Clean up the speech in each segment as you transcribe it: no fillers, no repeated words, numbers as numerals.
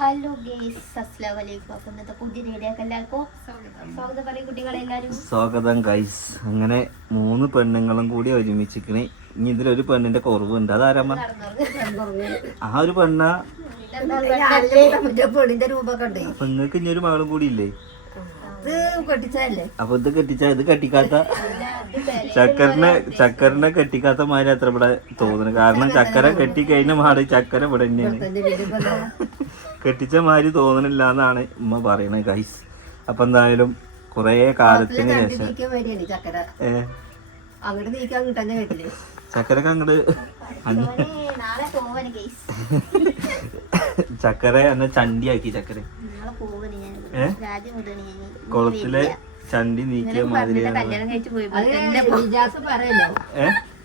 Hello guys, അസ്സലാമു അലൈക്കും. അപ്പോൾ ഇന്നത്തെ പുതിയ വീഡിയോക്ക് എല്ലാവർക്കും സ്വാഗതം പറയും കുട്ടികളെല്ലാവരും. സ്വാഗതം ഗൈസ്. അങ്ങനെ 3 പെണ്ണുങ്ങളും കൂടി ഒരുമിച്ചിക്കണ്. ഇനി ഇതിലൊരു പെണ്ണിന്റെ കുറവുണ്ട്. അതാരമ്മ? ആ ഒരു പെണ്ണ. അപ്പൊ നിങ്ങൾക്ക് ഇനി ഒരു മകളും കൂടി ഇല്ലേ? അപ്പൊ ഇത് ഇത് കെട്ടിക്കാത്ത ചക്കരനെ കെട്ടിക്കാത്ത മാതിരി അത്ര ഇവിടെ തോന്നുന്നു. കാരണം ചക്കര കെട്ടിക്കഴിഞ്ഞ മാറി ചക്കര ഇവിടെ തന്നെയാണ്. കെട്ടിച്ച മാതിരി തോന്നണില്ല എന്നാണ് ഉമ്മ പറയണത് ഗൈസ്. അപ്പൊ എന്തായാലും കൊറേ കാലത്തിന് ശേഷം ചക്കരക്ക് അങ്ങോട്ട് ചക്കര എന്നെ ചണ്ടിയാക്കി. ചക്കര കുളത്തിലെ ചണ്ടി നീക്കിയ മാതിരി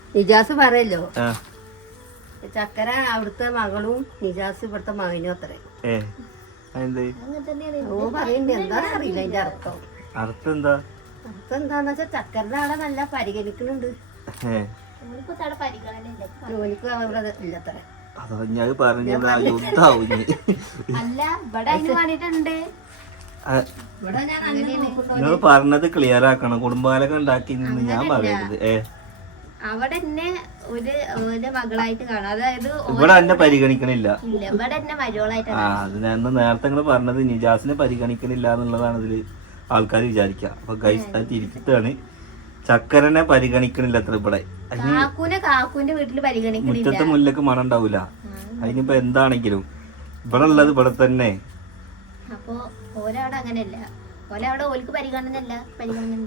നിജാസ് പറയല്ലോ ചക്കര അവിടുത്തെ മകളും നിജാസ് ഇവിടുത്തെ മകനും അത്രേ. ഓ പറയണ്ട്. എന്താ അറിയില്ല അതിന്റെ അർത്ഥം. അർത്ഥം എന്താ? അർത്ഥം എന്താന്ന് വെച്ചാ ചക്കരന്റെ അവിടെ നല്ല പരിഗണിക്കുന്നുണ്ട്. ജോലിക്ക് അവിടെ ഇല്ലത്രേ. ഞാൻ പറഞ്ഞത് യുദ്ധാവും. അല്ല, ഇവിടെ അതിന് വേണ്ടിട്ടുണ്ട്. നിങ്ങൾ പറഞ്ഞത് ക്ലിയർ ആക്കണം. കുടുംബാലൊക്കെ ഉണ്ടാക്കി ഞാൻ പറയരുത്. അവിടെ എന്നെ ഒരു മകളായിട്ട് കാണാം. അതായത് ഇവിടെ എന്നെ പരിഗണിക്കണില്ല. ഇവിടെ എന്നെ മരുവളായിട്ട്. അത് ഞാൻ നേരത്തെ നിങ്ങൾ പറഞ്ഞത് നിജാസിനെ പരിഗണിക്കണില്ല എന്നുള്ളതാണ് ഇതില് ആൾക്കാർ വിചാരിക്കുക. അപ്പൊ ഗൈസ് അത് തിരിച്ചിട്ടാണ്. ചക്കരനെ പരിഗണിക്കണില്ല അത്ര ഇവിടെ. കാക്കുന്റെ വീട്ടില് പരിഗണിക്കണില്ല. മുറ്റത്ത് മുല്ലക്ക് മണം ഉണ്ടാവൂല. അതിനിപ്പോ എന്താണെങ്കിലും ഇവിടെ ഉള്ളത് ഇവിടെ തന്നെ. അപ്പൊ ഓരവിടെ അങ്ങനെയല്ല. ഓരവിടെ ഓൽക്ക് പരിഗണനല്ല, പരിഗണന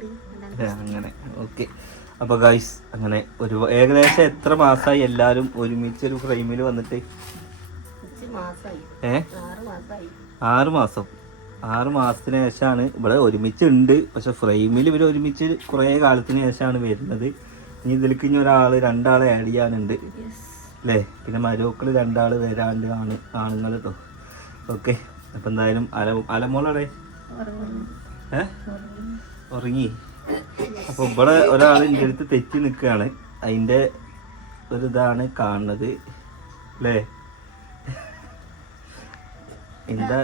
അങ്ങനെ. ഓക്കെ. അപ്പൊ ഗൈസ് അങ്ങനെ ഒരു ഏകദേശം എത്ര മാസമായി എല്ലാരും ഒരുമിച്ചൊരു ഫ്രെയിമിൽ വന്നിട്ട്? 6 മാസം. 6 മാസത്തിന് ശേഷമാണ് ഇവിടെ ഒരുമിച്ചുണ്ട്. പക്ഷെ ഫ്രെയിമിൽ ഇവർ ഒരുമിച്ച് കുറേ കാലത്തിന് ശേഷമാണ് വരുന്നത്. ഇനി ഇതിലേക്ക് ഇനി രണ്ടാളെ ആഡ് ചെയ്യാനുണ്ട് അല്ലേ? പിന്നെ മരുമക്കൾ 2 ആള് വരാണ്ട് ആണുങ്ങൾ കേട്ടോ. ഓക്കെ. അപ്പൊ എന്തായാലും അലമോളടെ ഉറങ്ങി. അപ്പൊ ഇവിടെ ഒരാൾ എൻ്റെ അടുത്ത് തെറ്റി നിൽക്കുകയാണ്. അതിന്റെ ഒരു ഇതാണ് കാണുന്നത് അല്ലേ? എന്താ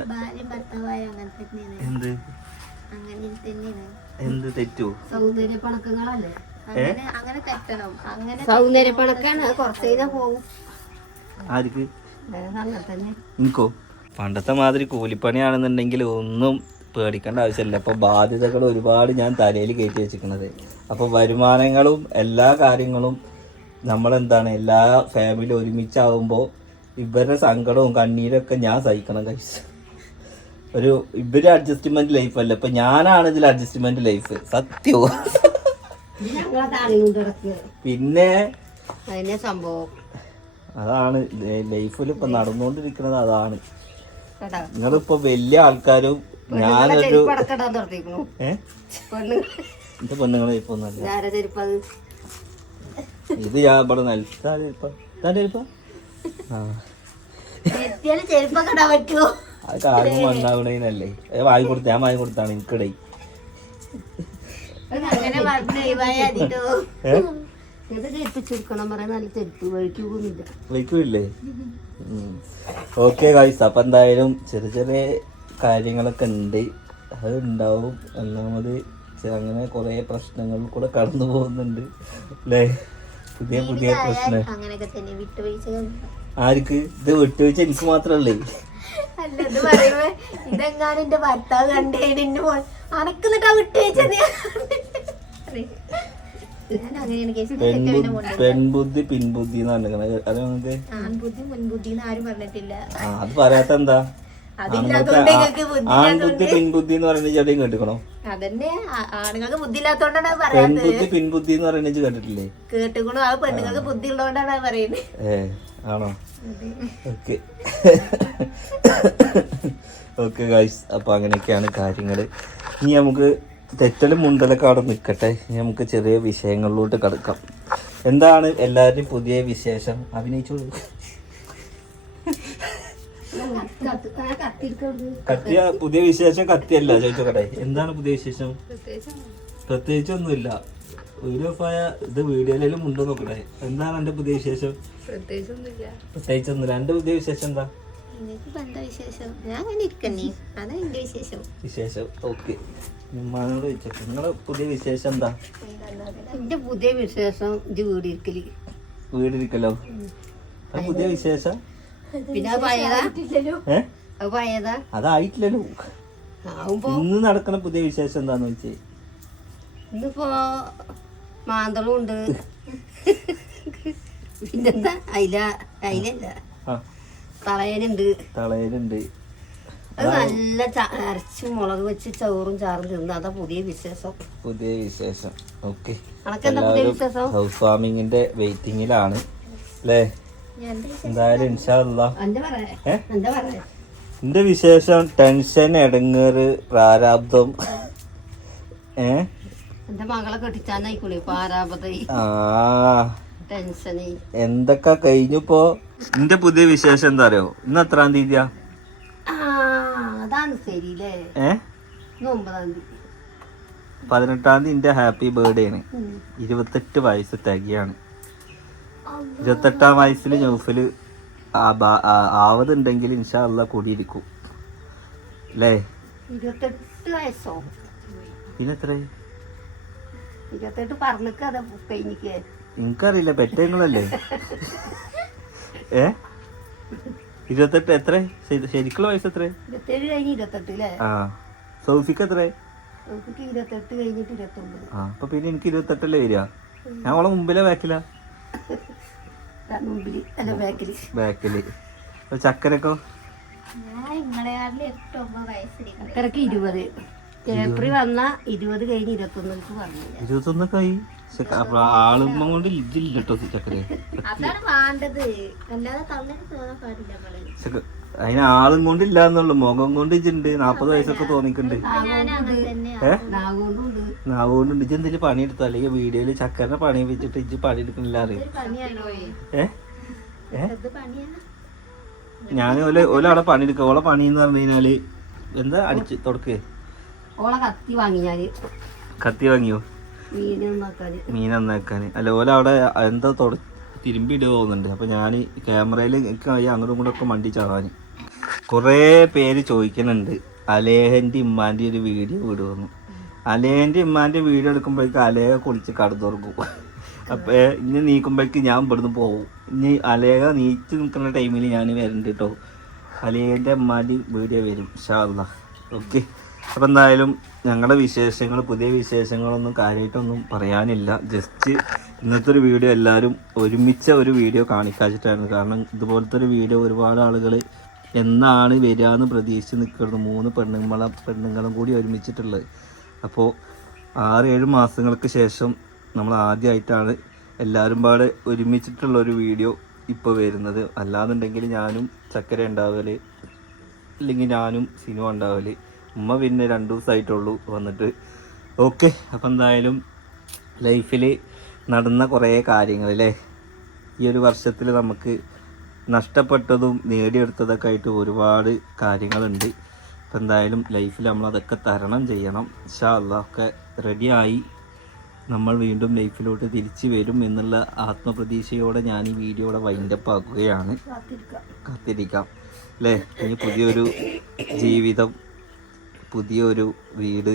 എന്ത് തെറ്റോ? സൗന്ദര്യപ്പണക്കങ്ങളല്ലേ? അങ്ങനെ സൗന്ദര്യപ്പണക്കാണ്. കുറച്ച് പോകും. ആർക്ക്? എനിക്കോ? പണ്ടത്തെ മാതിരി കൂലിപ്പണിയാണെന്നുണ്ടെങ്കിൽ ഒന്നും പേടിക്കേണ്ട ആവശ്യമില്ല. അപ്പോൾ ബാധ്യതകൾ ഒരുപാട് ഞാൻ തലയിൽ കയറ്റി വെച്ചിരിക്കുന്നത്. അപ്പോൾ വരുമാനങ്ങളും എല്ലാ കാര്യങ്ങളും നമ്മളെന്താണ് എല്ലാ ഫാമിലി ഒരുമിച്ചാവുമ്പോൾ ഇവരുടെ സങ്കടവും കണ്ണീരൊക്കെ ഞാൻ സഹിക്കണം ഗൈസ്. ഇവര് അഡ്ജസ്റ്റ്മെന്റ് ലൈഫ് അല്ല, ഇപ്പൊ ഞാനാണ് ഇതിൽ അഡ്ജസ്റ്റ്മെന്റ് ലൈഫ്. സത്യവും. പിന്നെ സംഭവം അതാണ് ലൈഫിൽ ഇപ്പൊ നടന്നുകൊണ്ടിരിക്കുന്നത്. അതാണ് നിങ്ങളിപ്പോ വലിയ ആൾക്കാരും ഞാനൊരു എന്റെ പെണ്ണുങ്ങളെ ഇപ്പൊ ഇത് ഞാൻ ഇവിടെ അത് കാണുമ്പോ ഉണ്ടാവണേനല്ലേ? വാങ്ങി കൊടുത്ത ഞാൻ വാങ്ങി കൊടുത്താണ് എനിക്കിടേ. വയ്ക്കൂല്ലേ? Okay guys. അപ്പൊ എന്തായാലും ചെറിയ ചെറിയ കാര്യങ്ങളൊക്കെ ഉണ്ട്. അത് ഉണ്ടാവും. ഒന്നാമത് അങ്ങനെ കുറെ പ്രശ്നങ്ങൾ കൂടെ കടന്നു പോകുന്നുണ്ട് അല്ലേ? പുതിയ പുതിയ പ്രശ്നം. ആർക്ക്? ഇത് വിട്ടുവീഴ്ച എനിക്ക് മാത്രല്ലേ? ഇതെങ്ങാനും എന്റെ ഭർത്താവ് കണ്ടേന് അനക്കുന്നിട്ടാ വിട്ടുവീഴ്ച. പെൺബുദ്ധി പിൻബുദ്ധി എന്നാണ് അത് നമുക്ക്. ആൺബുദ്ധി മുൻബുദ്ധി ആരും പറഞ്ഞിട്ടില്ല. അത് പറയാത്ത എന്താ? ആൺബുദ്ധി പിൻബുദ്ധി എന്ന് പറയുന്നത് ചേട്ടൻ കേട്ടിക്കണോ? അതന്നെ, ആണുങ്ങൾക്ക് ബുദ്ധി ഇല്ലാത്തോണ്ടാണ് പെൺബുദ്ധി പിൻബുദ്ധി എന്ന് പറയുന്നത് കേട്ടിട്ടില്ലേ? കേട്ടിക്കണോ? അത് പെണ്ണുങ്ങൾക്ക് ബുദ്ധി ഉള്ളതുകൊണ്ടാണ് പറയുന്നത്. ആണോ? ഓക്കെ. Okay guys. അപ്പൊ അങ്ങനെയൊക്കെയാണ് കാര്യങ്ങള്. ഇനി നമുക്ക് തെറ്റലും മുണ്ടലൊക്കെ അവിടെ നിൽക്കട്ടെ. ഇനി നമുക്ക് ചെറിയ വിഷയങ്ങളിലോട്ട് കടക്കാം. എന്താണ് എല്ലാവരുടെയും പുതിയ വിശേഷം? അഭിനയിച്ചോളൂ. കത്തിയ പുതിയ വിശേഷം കത്തിയല്ല ചോദിച്ചോട്ടെ. എന്താണ് പുതിയ വിശേഷം? പ്രത്യേകിച്ചൊന്നുമില്ല. വീഡിയോ പോയ ഇത് വീഡിയോയിലും മുണ്ടോ നോക്കട്ടെ. എന്താണ് എന്റെ പുതിയ വിശേഷം? പ്രത്യേകിച്ചൊന്നുമില്ല. എന്റെ പുതിയ വിശേഷം എന്താ? നിങ്ങൾക്ക് എന്താ വിശേഷം? ഞാൻ അങ്ങനെ ഇരിക്കണേ, അതാ എന്റെ വിശേഷം. വിശേഷം ഓക്കെ. ഉമ്മാനോട് ചോദിച്ചോ നിങ്ങളെ പുതിയ വിശേഷം എന്താ? എന്റെ പുതിയ വിശേഷം ഇത് വീടിരിക്കല്. വീടിരിക്കലോ? അത് പുതിയ വിശേഷം? പിന്നെ അത് പഴയതാ? അത് പഴയതാ? അതായിട്ടില്ലല്ലോ. ആവുമ്പോ ഇന്ന് നടക്കുന്ന പുതിയ വിശേഷം എന്താന്ന് വെച്ചേ? ഇന്നിപ്പോ മാന്തളും ഉണ്ട്. പിന്നെന്താ അയിലല്ല തളയനുണ്ട്. തളയനുണ്ട്. അത് നല്ല അരച്ച് മുളക് വെച്ച് ചോറും ചാറും തിന്ന്. അതാ പുതിയ വിശേഷം. പുതിയ വിശേഷം ഓക്കെ. അനക്കെന്താ പുതിയ വിശേഷം? ഹൗസ് വാമിങ്ങിന്റെ വെയിറ്റിംഗിലാണ് അല്ലേ? എന്തായാലും ഇൻഷാ അല്ലാഹ്. എന്താ പറയാ? എന്റെ വിശേഷം ടെൻഷൻ, എടങ്ങേറ്, പ്രാരാബ്ദം. എന്റെ മകളെ കെട്ടിച്ചാനായിക്കൂലേ പാരാപതി ടെൻഷന് എന്തൊക്കെ കഴിഞ്ഞിപ്പോ. എന്റെ പുതിയ വിശേഷം എന്താ അറിയോ? ഇന്ന് എത്രാം തീയതിയാ? അതാണ് ശരിയില്ലേ? 9-ാം തീയതി. 18-ാം തീയതി എന്റെ ഹാപ്പി ബർത്ത്ഡേ ആണ്. 28 വയസ്സ് തികയാണ്. 28-ാം വയസ്സിൽ നൗഫല് ആവതുണ്ടെങ്കിൽ ഇൻഷാ അല്ലാഹ് കൂടിയിരിക്കും അല്ലേ? 28 വയസ്സോ? പിന്നെ എത്ര? 28 പറഞ്ഞിക്ക്. അതാ കഴിഞ്ഞിക്ക്. എനിക്കറിയില്ല, പെറ്റങ്ങളല്ലേ? 28 എത്ര ശരിക്കുള്ള വയസ്സ് എത്ര? 27 കഴിഞ്ഞ് 28 അല്ലേ? ആ. സൗഫിക്ക് എത്ര? 28 കഴിഞ്ഞിട്ട് 29. ആ അപ്പൊ പിന്നെ എനിക്ക് 28 വരിക. ഞാൻ അവളെ മുമ്പിലെ ബാക്കിലാ? ബാക്കില്. ചക്കരക്കോ? ചക്കരക്ക് 20. ഏപ്രിൽ വന്ന 20 കഴിഞ്ഞ് 21 പറഞ്ഞു. 21 ആയി. ആളുമ്പം കൊണ്ട് ഇല്ല കേട്ടോ ചക്കര. അതിന് ആളും കൊണ്ടില്ല എന്നുള്ളു, മുഖം കൊണ്ട് ഇജുണ്ട്. 40 വയസ്സൊക്കെ തോന്നിക്കുന്നുണ്ട്. നാവുകൊണ്ടുണ്ട്. ഇജ് എന്തെങ്കിലും പണിയെടുത്തോ? അല്ലെങ്കിൽ വീഡിയോയില് ചക്കരനെ പണി വെച്ചിട്ട് ഇജ് പണിയെടുക്കണില്ല അറിയാം. ഞാൻ ഒരാളെ പണിയെടുക്കുക. ഓളെ പണി എന്ന് പറഞ്ഞു കഴിഞ്ഞാല് എന്താ അടിച്ച് തുടക്കേ? കത്തി വാങ്ങി ഞാന്. കത്തി വാങ്ങിയോ? മീൻ നന്നാക്കാന്. അല്ല ഓലവിടെ എന്താ തിരുമ്പി ഇടുക പോകുന്നുണ്ട്. അപ്പൊ ഞാൻ ക്യാമറയിൽ എനിക്ക് അങ്ങോട്ടും ഇങ്ങോട്ടും ഒക്കെ മണ്ടി ചാവാന്. കുറേ പേര് ചോദിക്കുന്നുണ്ട് അലേഹന്റെ ഇമ്മാന്റെ ഒരു വീഡിയോ വിടുമെന്ന്. അലേഹന്റെ ഇമ്മാന്റെ വീഡിയോ എടുക്കുമ്പോഴേക്ക് അലേഹ കുളിച്ച് കടന്നുറങ്ങും. അപ്പൊ ഇനി നീക്കുമ്പോഴേക്ക് ഞാൻ ഇവിടുന്ന് പോകും. ഇനി അലേഹ നീച്ച് നിൽക്കുന്ന ടൈമിൽ ഞാൻ വരുന്നുണ്ട് കേട്ടോ. അലേഹന്റെ ഇമ്മാന്റെ വീഡിയോ വരും ഇൻഷാ അല്ലാഹ്. ഓക്കെ. അപ്പം എന്തായാലും ഞങ്ങളുടെ വിശേഷങ്ങൾ, പുതിയ വിശേഷങ്ങളൊന്നും കാര്യമായിട്ടൊന്നും പറയാനില്ല. ജസ്റ്റ് ഇന്നത്തെ ഒരു വീഡിയോ എല്ലാവരും ഒരുമിച്ച ഒരു വീഡിയോ കാണിക്കാച്ചിട്ടായിരുന്നു. കാരണം ഇതുപോലത്തെ ഒരു വീഡിയോ ഒരുപാട് ആളുകൾ എന്നാണ് വരിക എന്ന് പ്രതീക്ഷിച്ച് നിൽക്കുന്നത്. 3 പെണ്ണുങ്ങളും കൂടി ഒരുമിച്ചിട്ടുള്ളത്. അപ്പോൾ 6-7 മാസങ്ങൾക്ക് ശേഷം നമ്മൾ ആദ്യമായിട്ടാണ് എല്ലാവരും പാടെ ഒരുമിച്ചിട്ടുള്ള ഒരു വീഡിയോ ഇപ്പോൾ വരുന്നത്. അല്ലാന്നുണ്ടെങ്കിൽ ഞാനും ചക്കര ഉണ്ടാവല്, അല്ലെങ്കിൽ ഞാനും സിനിമ ഉണ്ടാവല്. ഉമ്മ പിന്നെ 2 ദിവസമായിട്ടുള്ളൂ വന്നിട്ട്. ഓക്കെ. അപ്പം എന്തായാലും ലൈഫിൽ നടന്ന കുറേ കാര്യങ്ങൾ അല്ലേ, ഈ ഒരു വർഷത്തിൽ നമുക്ക് നഷ്ടപ്പെട്ടതും നേടിയെടുത്തതൊക്കെ ആയിട്ട് ഒരുപാട് കാര്യങ്ങളുണ്ട്. അപ്പം എന്തായാലും ലൈഫിൽ നമ്മളതൊക്കെ തരണം ചെയ്യണം. ഇൻഷാ അല്ലാഹ് ഒക്കെ റെഡിയായി നമ്മൾ വീണ്ടും ലൈഫിലോട്ട് തിരിച്ചു വരും എന്നുള്ള ആത്മപ്രതീക്ഷയോടെ ഞാൻ ഈ വീഡിയോയുടെ വൈൻഡപ്പ് ആക്കുകയാണ്. കാത്തിരിക്കാം അല്ലേ? ഇനി പുതിയൊരു ജീവിതം, പുതിയൊരു വീട്,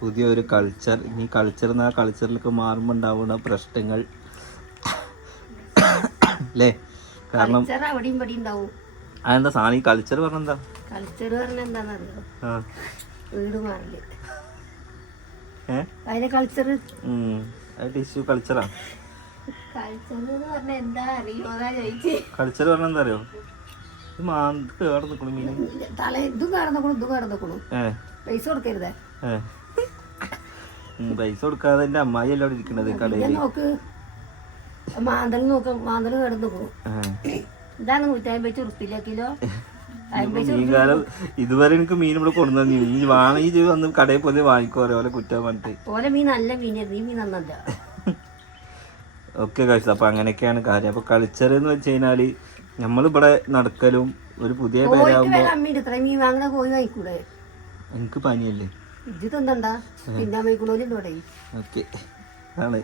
പുതിയൊരു കൾച്ചർ. ഇനി കൾച്ചർ ആ കൾച്ചറിലേക്ക് മാറുമ്പോൾ ഉണ്ടാവുന്ന പ്രശ്നങ്ങൾ അല്ലേ? കാരണം അതെന്താ സാധനം ഈ കൾച്ചർ പറഞ്ഞെന്താ? കൾച്ചർ പറഞ്ഞ എന്താണെന്നറിയോ? വീട് മാറില്ല. അതിന്റെ കൾച്ചർ ടിഷ്യൂ കൾച്ചറാ. കൾച്ചർ പറഞ്ഞ എന്താ അറിയോ? കേട് നിക്കണു മീൻ. ഇതും കടന്നു ഇതും കടന്നു. പൈസ കൊടുക്കരുതേ. പൈസ കൊടുക്കാതെ എന്റെ അമ്മായി അല്ല അവിടെ ഇരിക്കണത് കടയിൽ. നോക്ക് മാന്തൽ നോക്കാം. മാന്തൽ കിടന്നു പോകും. ഇതാണ് 150 ഉറുപ്പില്ല കിലോ. മീൻകാലം ഇതുവരെ എനിക്ക് മീൻ ഇവിടെ കൊണ്ടു നീ വാങ്ങി വന്ന് കടയിൽ പോലെ വാങ്ങിക്കോ ഓരോ കുറ്റം പറഞ്ഞിട്ട്. ഓരോ മീൻ നല്ല മീനായിരുന്നു, ഈ മീൻ നന്നല്ല. ഓക്കെ കഴിച്ചു. അപ്പൊ അങ്ങനെയൊക്കെയാണ് കാര്യം. അപ്പൊ കൾച്ചർ എന്ന് വെച്ച് കഴിഞ്ഞാല് നമ്മളിവിടെ നടക്കലും ഒരു പുതിയ പേരാകുമ്പോ മീൻ വാങ്ങണ കോഴി വാങ്ങിക്കൂടെ? എനിക്ക് പനിയല്ലേ ഇത് തന്നണ്ടാ പിന്നെ വാങ്ങിക്കൂടെ? ഓക്കെ ആണ്.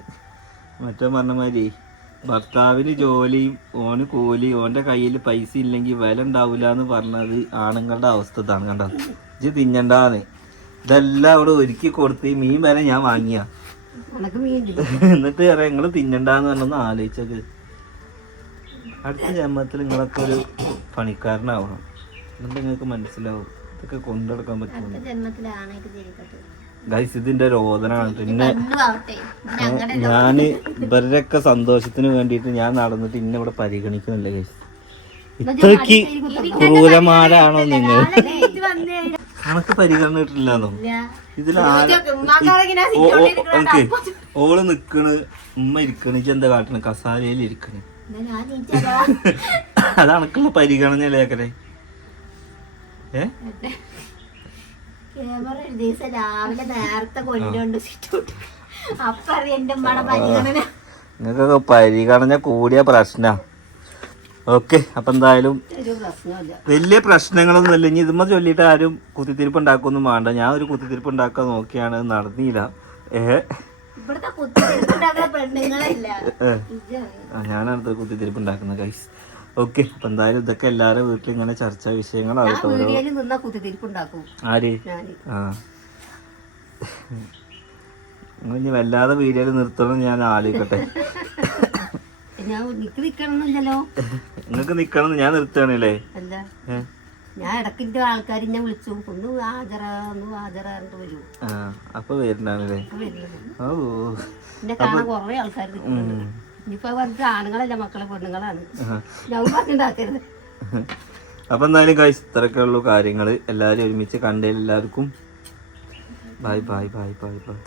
മറ്റോ പറഞ്ഞ മാതിരി ഭർത്താവിന് ജോലിയും ഓന് കൂലി, ഓന്റെ കയ്യിൽ പൈസ ഇല്ലെങ്കിൽ വില ഉണ്ടാവില്ല എന്ന് പറഞ്ഞത് ആണുങ്ങളുടെ അവസ്ഥ ഇതാണ്. കണ്ടോ, ഇജ്ജ് തിന്നണ്ടാന്ന്. ഇതെല്ലാം അവിടെ ഒരുക്കി കൊടുത്ത് ഈ മീൻ വരെ ഞാൻ വാങ്ങിയ. എന്നിട്ട് പറയാം നിങ്ങള് തിന്നണ്ടാന്ന് പറഞ്ഞൊന്ന് ആലോചിച്ചത്. അടുത്ത ജന്മത്തിൽ നിങ്ങളൊക്കെ ഒരു പണിക്കാരനാവണം. എന്നിട്ട് നിങ്ങൾക്ക് മനസ്സിലാവും ഇതൊക്കെ കൊണ്ടുനടക്കാൻ പറ്റും. ഗൈസ് ഇതിന്റെ രോദനാണ്. പിന്നെ ഞാന് ഇവരുടെയൊക്കെ സന്തോഷത്തിന് വേണ്ടിയിട്ട് ഞാൻ നടന്നിട്ട് ഇന്നെ ഇവിടെ പരിഗണിക്കുന്നില്ല ഗൈസ്. ഇത്രക്ക് ക്രൂരന്മാരാണോ നിങ്ങൾ? കണക്ക് പരിഗണന കിട്ടില്ലെന്നോ? ഓള് നിക്കണ്, ഉമ്മ ഇരിക്കണ്, എന്താ കാട്ടണ്? കസാലയിൽ ഇരിക്കണ്. അതണക്കുള്ള പരിഗണനയിലേക്കരെ. നിങ്ങൾക്കൊക്കെ പരിഗണന കൂടിയ പ്രശ്ന. ഓക്കെ, അപ്പൊ എന്തായാലും വലിയ പ്രശ്നങ്ങളൊന്നും ഇല്ല. ഇനി ഇതുമ്മ ചൊല്ലിയിട്ട് ആരും കുത്തിത്തിരിപ്പ് ഉണ്ടാക്കൊന്നും വേണ്ട. ഞാൻ ഒരു കുത്തിത്തിരിപ്പ് ഉണ്ടാക്കാൻ നോക്കിയാണ്, നടന്നില്ല. ഞാനടുത്ത കുത്തിത്തിരിപ്പ് ഉണ്ടാക്കുന്ന ഗൈസ്. ഓക്കെ, അപ്പൊ എന്തായാലും ഇതൊക്കെ എല്ലാരും വീട്ടിൽ ഇങ്ങനെ ചർച്ചാ വിഷയങ്ങളാവട്ടെ. ആര്? ആ, നിങ്ങൾ ഇനി വല്ലാതെ വീഡിയോയിൽ നിർത്തണം ഞാൻ ആലോചിക്കട്ടെ. നിങ്ങൾക്ക് നിക്കണം ഞാൻ നിർത്തണല്ലേ? ഞാൻ ഇടക്കിന്റെ ആൾക്കാർ വിളിച്ചു ഒന്ന് ഹാജരാണ്ട് വരൂ. അപ്പൊ വരുന്നാണല്ലേ? ഓ, എന്നെ കാണാൻ കൊറേ ആൾക്കാർ ഇനിയിപ്പോ പറഞ്ഞിട്ട് ആണുങ്ങളല്ല മക്കളെ പെണ്ണുങ്ങളാണ്. ഞാൻ പറഞ്ഞിണ്ടാക്കരുത്. അപ്പൊ എന്തായാലും ഗൈസ് ഇത്രയൊക്കെ ഉള്ളൂ കാര്യങ്ങള്. എല്ലാരും ഒരുമിച്ച് കണ്ടതിൽ എല്ലാവർക്കും bye bye bye bye bye.